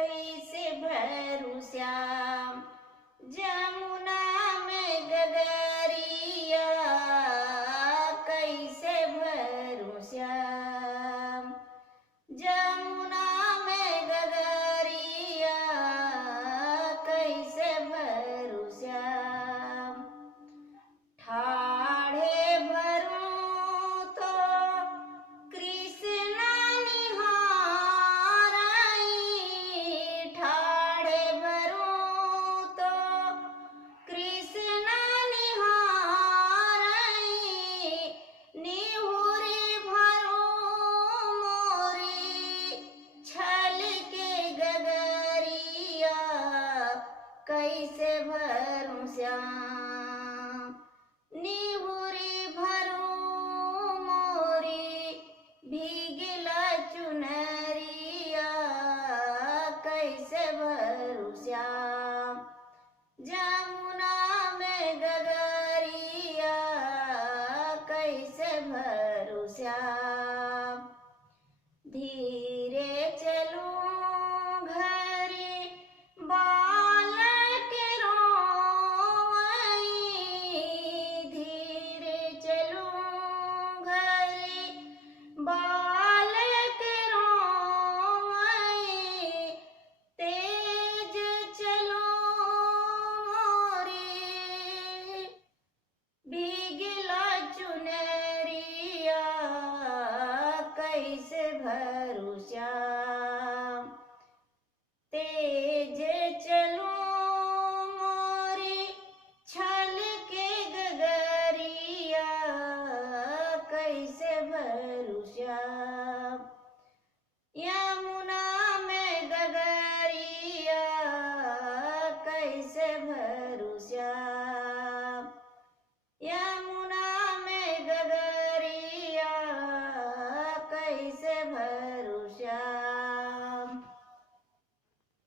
कैसे भरू श्याम। जमुना में गगरिया कैसे भरू श्याम। जमुना में गगरिया कैसे भरू श्याम। ठाढ़े भरूं तो कृष्ण निहारई। ठाढ़े भरूं तो कृष्ण निहारई। निहुरी भरूं मोरी छल के गगरिया कैसे भरूं श्याम।